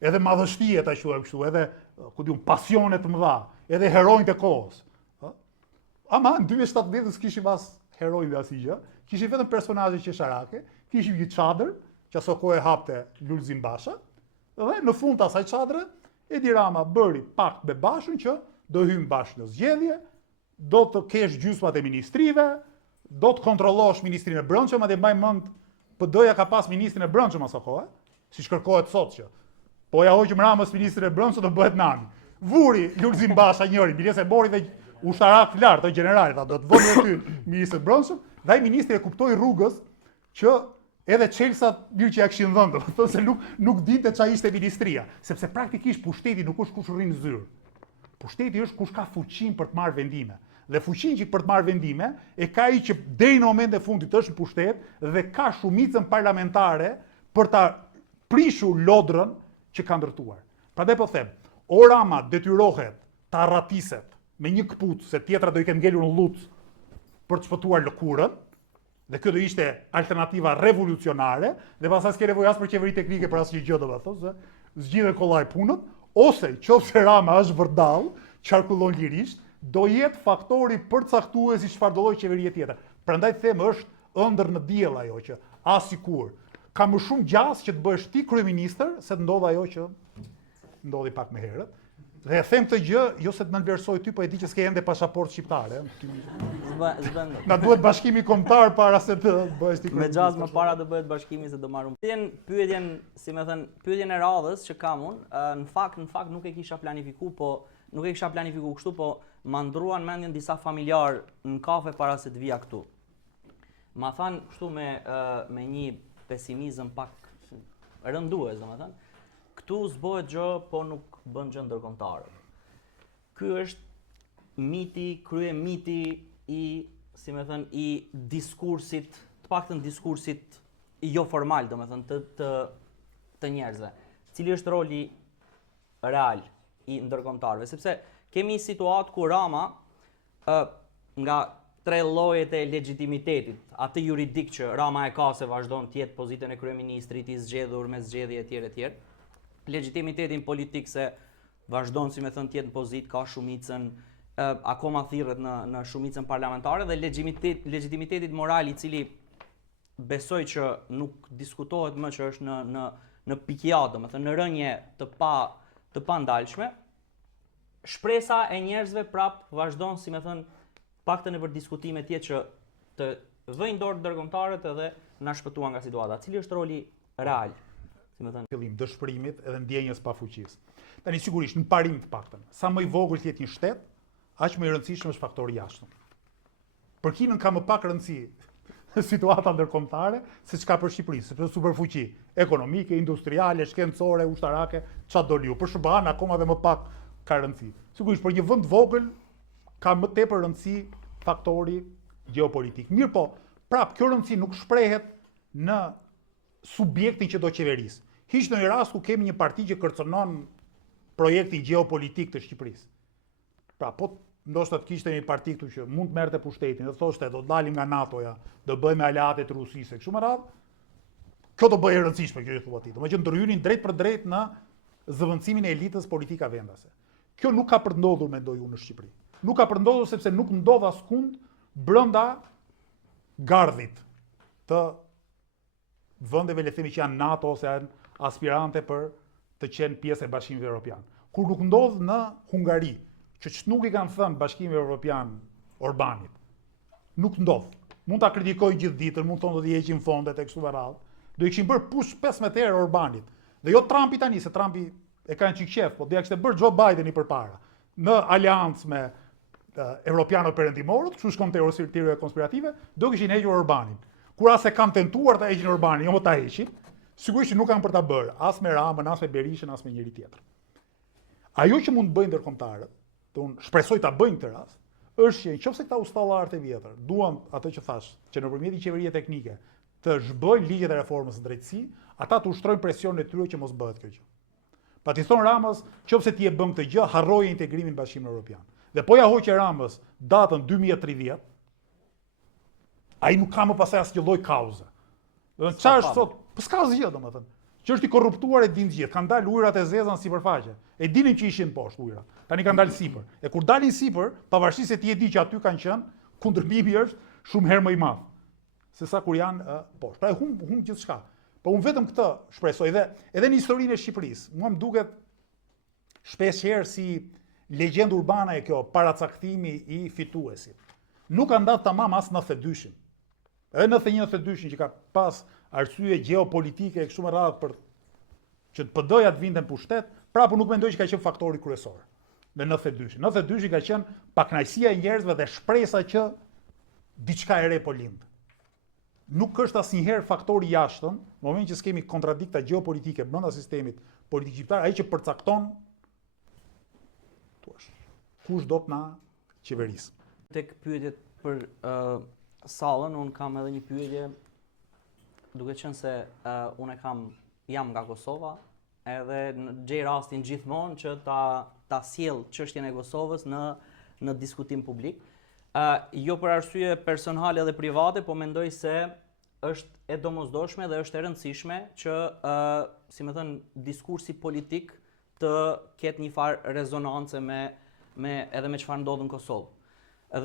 edhe madhështie ta quajmë kështu, edhe pasione të mëdha, edhe heronjtë e kohës. Ama në 2017 s'kishim as heronjë asgjë, kishim vetëm personazhe qesharake, kishim një çadër, që aso kohë e hapte Lulzim Basha, dhe në fund të asaj çadre, Edi Rama bëri pakt me Bashën që do hymë bashkë në zgjedhje, do të kesh gjysmat e ministrive, do të kontrollosh ministrin e brendshëm, madje mbaj mend PD-ja ka pas ministrin e brendshëm aso kohë, siç kërkohet sot që. Po ja hoqëm Ramës ministrin e brendshëm do bëhet nani. Vuri Lulzim Basha njëri, bilese mori dhe ushtarak lart, o generali, tha do të vënë aty ministrin e brendshëm, dhe ai ministri e kuptoi rrugës që edhe Çelsat mirë që ja kishin dhënë, do të thonë se nuk dinte çfarë ishte ministria, sepse praktikisht pushteti nuk është kush rrin zyrë. Pushteti është kush ka fuqinë për të marrë vendime. Dhe fuqinë që për të marrë vendime e ka ai që deri në momentin e fundit është në pushtet dhe ka shumicën parlamentare për ta prishur lodrën që ka ndërtuar. Prandaj po them, o Rama detyrohet ta rratiset me një kput se tjetra do i kenë ngelur në lut për të shpëtuar lëkurën. Dhe kjo do ishte alternativa revolucionare, dhe pastaj s'ke nevojë as për qeveri teknike për asnjë gjë, do të thotë se zgjidhen kollaj punët, ose qofse Rama është vërdall, qarkullon lirisht, do jetë faktori përcaktues i çfarë do lloj qeverie tjetër. Prandaj them është ëndër në diell ajo që asikur ka më shumë gjas që të bëhesh ti kryeministër se të ndodh ajo që ndodhi pak më herët. Dhe e them këtë gjë, jo se të më vlerësoj ty, po e di që s'ke ende pasaportë shqiptare. S'bën. Na duhet bashkimi kombëtar para se të bëhesh ti. Me xhaz më para do bëhet bashkimi se do marrum. Pyetjen, si më thën, pyetjen e radhës që kam unë, në fakt nuk e kisha planifikuar, po nuk e kisha planifikuar kështu, po ma ndruan mendjen disa familjar në kafe para se të vija këtu. Ma than kështu me një pesimizëm pak rëndues, domethënë. Këtu s'bëhet gjë, po nuk bën gjë ndërkombëtare. Ky është miti, krye miti i, si më thën, i diskursit, të paktën diskursit jo formal, domethënë të njerëzve. Cili është roli real i ndërkombëtarëve, sepse kemi situatë ku Rama nga tre llojet e legjitimitetit, atë juridik që Rama e ka se vazhdon të jetë pozitën e kryeministrit i zgjedhur me zgjedhje etj. Legitimitetin politik se vazhdon si me thënë të jetë në pozitë, ka shumicën, akoma thirrët në shumicën parlamentare, dhe legitimitetit moral i cili besoj që nuk diskutohet më, që është në pikjat, domethënë në rënje të pandalshme. Shpresa e njerëzve prap vazhdon si me thënë paktën e për diskutime tjetë që të vëjnë dorë dërgomtarët edhe na shpëtuan nga situata. Cili është roli real? Si me thënë, fillim dëshpërimit edhe ndjenjës pafuqisë. Tani sigurisht në parim të paktën, sa më i vogël të jetë një shtet, aq më i rëndësishëm është faktori jashtëm. Për Kinën ka më pak rëndësi situata ndërkombëtare se çka për Shqipërinë, sepse superfuqi ekonomike, industriale, shkencore, ushtarake, çfarë do liu. Për SBA-n akoma dhe më pak ka rëndësi. Sigurisht për një vend vogël ka më tepër rëndësi faktori gjeopolitik. Mirë po, prap kjo rëndësi nuk shprehet në subjektin që do qeverisë. Hiç në një rast ku kemi një parti që kërcënon projektin gjeopolitik të Shqipërisë. Pra, po ndoshta të kishte një parti këtu që mund të merrte pushtetin, dhe thoshte do dalim nga NATO-ja, do bëjmë aleate të Rusisë, kështu me radhë. Kjo do bëjë e rëndësishme kjo që thua ti. Domethënë ndërhyrin drejt për drejt në zëvendësimin e elitës politika vendase. Kjo nuk ka për të ndodhur, mendoj unë, në Shqipëri. Nuk ka për të ndodhur sepse nuk ndodh askund brenda gardhit të vendeve, le të themi, që janë NATO ose janë aspirante për të qenë pjesë e Bashkimit Evropian. Kur nuk ndodh në Hungari, që nuk i kanë thënë Bashkimi Evropian Orbanit. Nuk ndodh. Mund ta kritikojnë gjithë ditën, mund thonë do t'i heqin fondet e kështu me radhë. Do i kishin bërë push 15 herë Orbanit. Dhe jo Trumpi tani, se Trumpi e kanë qik qef, po do ja kishte bërë Joe Bideni përpara. Në aleancë me Evropianët perëndimorët, kështu shkon teoria konspirative, do kishin hequr Orbanin. Kur as e kanë tentuar ta heqin Orbanin, jo më ta heqin, sigurisht që nuk kanë për ta bërë, as me Ramën, as me Berishën, as me njëri tjetër. Ajo që mund të bëjnë ndërkombëtarët, unë shpresoj ta bëjnë këtë rast, është që nëse këta ustallarët e vjetër duan atë që thash, që nëpërmjet qeverie teknike të zhbëjnë ligjet e reformës së drejtësi, ata të ushtrojnë presionin e tyre që mos bëhet kjo gjë. Pa ti thon Ramës, nëse ti e bën këtë gjë, harroje integrimin në Bashkimin Evropian. Dhe po ja hoqë Ramës datën 2030, ai nuk ka më pasaj asnjë lloj kauze. Do të çfarë është sot? Po s'ka asgjë domethënë. Që është i korruptuar e din gjithë, kanë dalë ujërat e zeza në sipërfaqe. E dinin që ishin poshtë ujërat. Tani kanë dalë sipër. E kur dalin sipër, pavarësisht se ti e di që aty kanë qenë, kundërbimi është shumë herë më i madh se sa kur janë poshtë. Pra humb gjithçka. Po unë vetëm këtë shpresoj dhe edhe në historinë e Shqipërisë, mua më duket shpesh herë si legjendë urbane e kjo, paracaktimi i fituesit. Nuk ka ndatë tamam as 92-shin. Edhe 91-92-shin që ka pas arsye gjeopolitike e kështu me radhë për që të PD-ja të vinden pushtet, prapë nuk mendoj që ka qenë faktori kryesor në 92-shin. 92-shin ka qenë pakënaqësia e njerëzve dhe shpresa që diçka e re po lind. Nuk është asnjëherë faktori jashtëm, në momentin që s'kemi kontradikta gjeopolitike brenda sistemit politik shqiptar, ai që përcakton kush do të na qeverisë. Tek pyetjet për sallën, unë kam edhe një pyetje, duke qenë se unë jam nga Kosova, edhe gjej rastin gjithmonë që ta sjell çështjen e Kosovës në diskutim publik. Jo për arsye personale dhe private, po mendoj se është e domosdoshme dhe është e rëndësishme që, si më thënë, diskursi politik të ketë një farë rezonancë edhe me çfarë ndodh në Kosovë.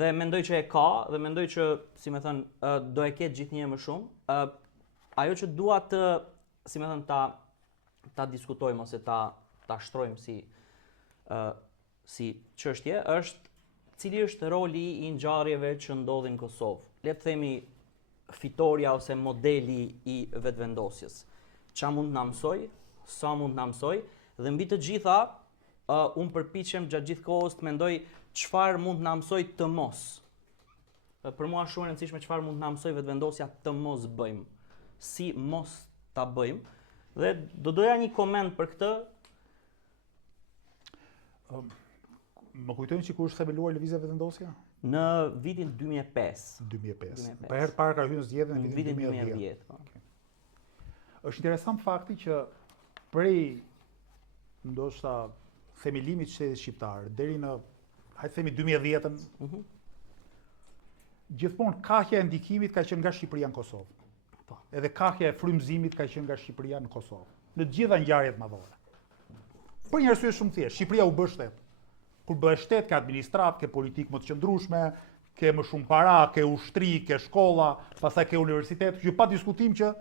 Dhe mendoj që e ka, dhe mendoj që, si më thënë, do e ketë gjithnjë më shumë. Ajo që dua të, si më thënë, ta diskutojmë ose ta shtrojmë si çështje është cili është roli i ngjarjeve që ndodhin në Kosovë. Le të themi fitoria ose modeli i vetëvendosjes. Ç'a mund të na mësoj, sa mund të na mësoj, dhe mbi të gjitha unë përpiqem gjatë gjithë kohës të mendoj çfarë mund të na mësoj të mos. Për mua është shumë e rëndësishme çfarë mund të na mësoj vetëvendosja të mos bëjmë. Si mos ta bëjmë. Dhe do doja një koment për këtë. Më kujtojnë që kur është themeluar lëvizja vetëvendosja? Në vitin 2005. 2005. Për herë parë ka hyrë në zgjedhje në vitin 2010. Është interesant fakti që prej ndoshta themelimit të shtetit shqiptar deri në, hajtë themi 2010-ën, gjithmonë kahja e ndikimit ka qenë nga Shqipëria në Kosovë. Edhe kahja e frymëzimit ka qenë nga Shqipëria në Kosovë. Në të gjitha ngjarjet madhore. Për një arsye shumë thjeshtë, Shqipëria u bë shtet. Kur bëhet shtet, ka administratë, ke politikë më të qëndrueshme, ke më shumë para, ke ushtri, ke shkolla, pastaj ke universitet, që pa diskutim që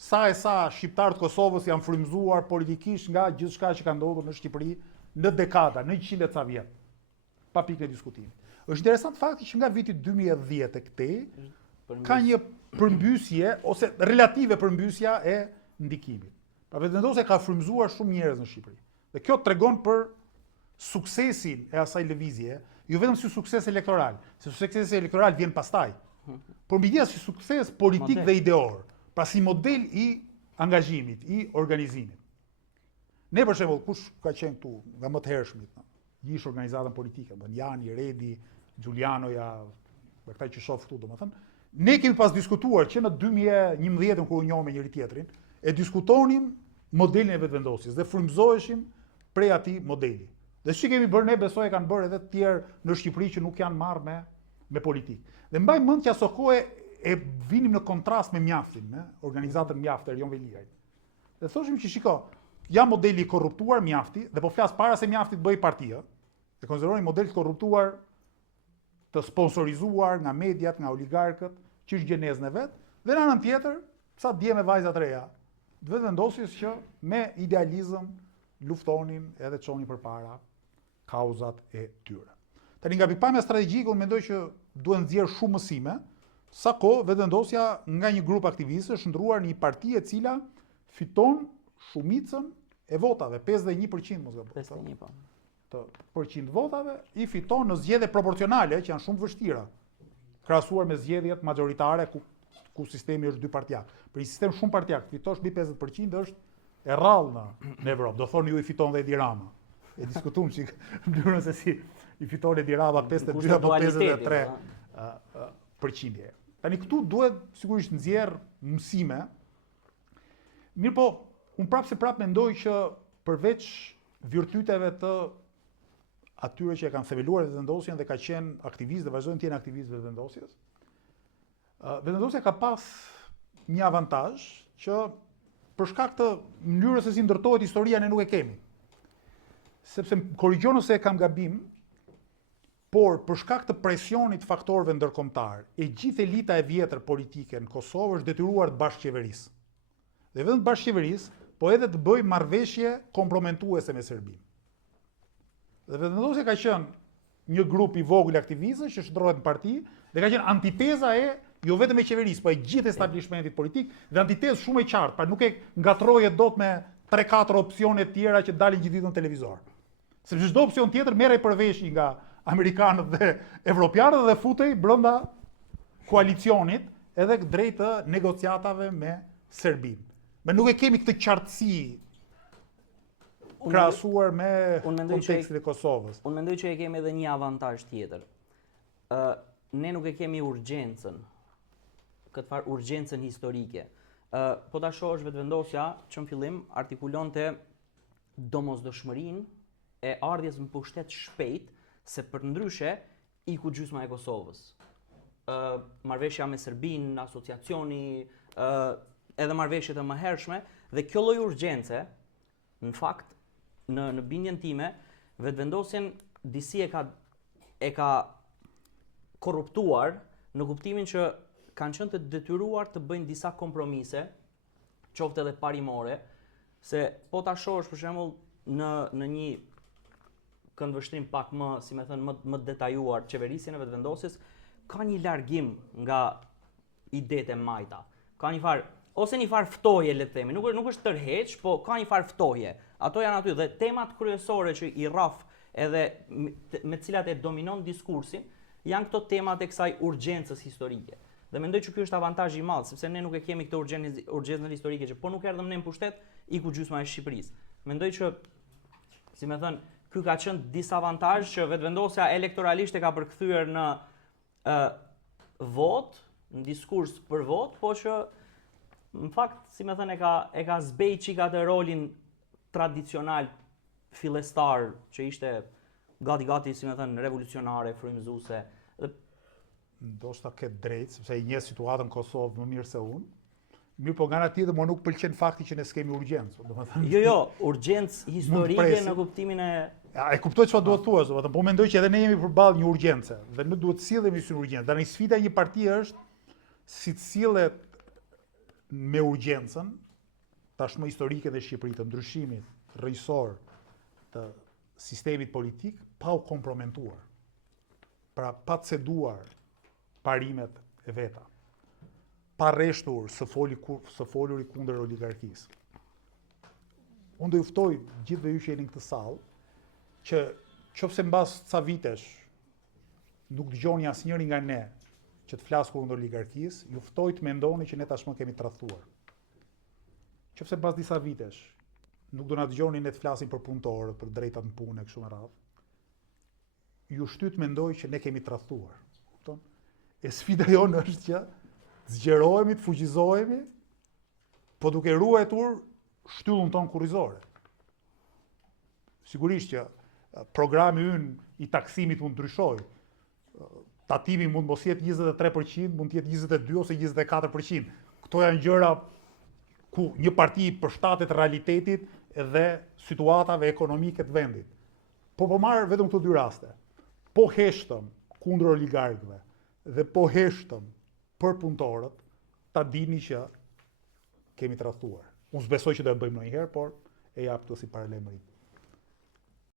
sa e sa shqiptarët e Kosovës janë frymëzuar politikisht nga gjithçka që ka ndodhur në Shqipëri në dekada, në 100 e ca vjet. Pa pikë në diskutim. Është interesant fakti që nga viti 2010 e këtej ka një përmbysje ose relative përmbysja e ndikimit. Pa vetëvendosja ka frymëzuar shumë njerëz në Shqipëri. Dhe kjo tregon për suksesin e asaj lëvizje, jo vetëm si sukses elektoral, se suksesi elektoral vjen pastaj, por mbi gjithë si sukses politik dhe ideor, pra si model i angazhimit, i organizimit. Ne për shembull, kush ka qenë këtu nga më të hershmit, gjithë organizatën politike, Jani, Redi, Giulianoja, këta që shoh këtu, domethënë, ne kemi pas diskutuar që në 2011 kur u njohëm me njëri tjetrin, e diskutonim modelin e vetëvendosjes dhe frymëzoheshim prej atij modeli. Dhe që kemi bërë ne, besoj e kanë bërë edhe të tjerë në Shqipëri që nuk janë marrë me politikë. Dhe mbaj mend që aso kohë e vinim në kontrast me Mjaftin, me organizatën Mjaftë, Erjon Veliaj. Dhe thoshim që shiko, ja modeli i korruptuar Mjafti, dhe po flas para se Mjafti të bëj partia, dhe konsiderojmë model të korruptuar, të sponsorizuar nga mediat, nga oligarkët, që është gjenezën e vet, dhe në anën tjetër, sa dje me vajzat reja, vetëvendosjes që me idealizëm luftonin edhe çonin përpara kauzat e tyre. Tani nga pikpamja strategjike, unë mendoj që duhet nxjerr shumë mësime, sa kohë vetëvendosja nga një grup aktivistësh ndruar në një parti e cila fiton shumicën e votave, 51% mos gaboj. 51%. Të përqind votave i fiton në zgjedhje proporcionale që janë shumë vështira, krahasuar me zgjedhjet majoritare ku sistemi është dypartjak. Për një sistem shumë partjak, fitosh mbi 50% është e rrallë në Evropë. Do thonë ju i fiton dhe Edi Rama. E diskutuam që mënyrën se si i fiton Edi Rama 52 apo 53%. Tani këtu duhet sigurisht nxjerr mësime. Mirë po, unë prapë mendoj që përveç virtyteve të atyre që e kanë themeluar vetëvendosjen dhe ka qenë aktivist dhe vazhdojnë të jenë aktivist vetëvendosjes, vetëvendosja ka pas një avantazh që për shkak të mënyrës se si ndërtohet historia ne nuk e kemi. Sepse korrigjo nëse e kam gabim, por për shkak të presionit faktorëve ndërkombëtar, e gjithë elita e vjetër politike në Kosovë është detyruar të bashkëqeverisë. Dhe vetëm të bashkëqeverisë, po edhe të bëjë marrëveshje komprometuese me Serbinë. Dhe vetëvendosja ka qenë një grup i vogël aktivistësh që shndrohet në parti dhe ka qenë antiteza e jo vetëm e qeverisë, po e gjithë establishmentit politik dhe antitezë shumë e qartë, pra nuk e ngatroje dot me 3-4 opsione tjera që dalin gjithë ditën në televizor. Sepse çdo opsion tjetër merrej përvesh nga amerikanët dhe evropianët dhe futej brenda koalicionit edhe drejt të negociatave me Serbinë. Me nuk e kemi këtë qartësi krahasuar me kontekstin e Kosovës. Unë mendoj që e kemi edhe një avantazh tjetër. Ne nuk e kemi urgjencën, këtë farë urgjencën historike. Po ta shohësh vetëvendosja që në fillim artikulonte domosdoshmërinë e ardhjes në pushtet shpejt, se për ndryshe iku gjysma e Kosovës. Marrëveshja me Serbinë, asociacioni, edhe marrëveshjet e mëhershme, dhe kjo lloj urgjence, në fakt, në bindjen time, vetëvendosjen disi e ka korruptuar në kuptimin që kanë qenë të detyruar të bëjnë disa kompromise, qoftë edhe parimore, se po ta shohësh për shembull në një këndvështrim pak më, si më thënë, më detajuar qeverisjen e vetëvendosjes, ka një largim nga idetë e majta. Ka një farë ose një farë ftohje, le të themi, nuk është tërheq, po ka një farë ftohje. Ato janë aty dhe temat kryesore që i rraf edhe me të cilat e dominon diskursin, janë këto temat e kësaj urgjencës historike. Dhe mendoj që ky është avantazhi i madh, sepse ne nuk e kemi këtë urgjencën historike që po nuk erdhëm ne në pushtet, iku gjysma e Shqipërisë. Mendoj që, si më thënë, ky ka qenë disavantazh që vetëvendosja elektoralisht e ka përkthyer në vot, në diskurs për vot, po që në fakt, si më thënë, e ka zbej çika të rolin tradicional fillestar që ishte gati, si më thënë, revolucionare, frymëzuese. ndoshta ke drejt, sepse i njeh situatën në Kosovë më mirë se unë. Mirë, po nga ana tjetër më nuk pëlqen fakti që ne s'kemi urgjencë. Jo, urgjencë historike në kuptimin e... E kuptoj çfarë duhet thuash, domethënë po mendoj që edhe ne jemi përballë një urgjence dhe ne duhet të sillemi si urgjencë. Tani sfida e një partie është si të sillet me urgjencën tashmë historike dhe Shqipëri të ndryshimit rrëjsor të sistemit politik pa u komprometuar. Pra pa të ceduar parimet e veta. Pa rreshtur së foluri kundër oligarkisë. Unë do ju ftoj gjithëve ju që jeni në këtë sallë që qofse mbas ca vitesh nuk dëgjoni asnjëri nga ne që të flas kundër oligarkisë, ju ftoj të mendoni që ne tashmë kemi tradhtuar. Qofse mbas disa vitesh nuk do na dëgjoni ne të flasim për punëtorët, për drejtat në punë e kështu me radhë, ju shtyt mendoj që ne kemi tradhtuar. Kupton? E sfida jonë është që të zgjerohemi, të fuqizohemi, po duke ruajtur shtyllën tonë kurrizore. Sigurisht që programi ynë i taksimit mund të ndryshojë. Tatimi mund mos jetë 23%, mund të jetë 22 ose 24%. Këto janë gjëra ku një parti i përshtatet realitetit edhe situatave ekonomike të vendit. Po marr vetëm këto dy raste. Po heshtëm kundër oligarkëve dhe po heshtëm për punëtorët, ta dini që kemi tradhtuar. Unë s'besoj që do e bëjmë ndonjëherë, por e jap këto si paralajmërim.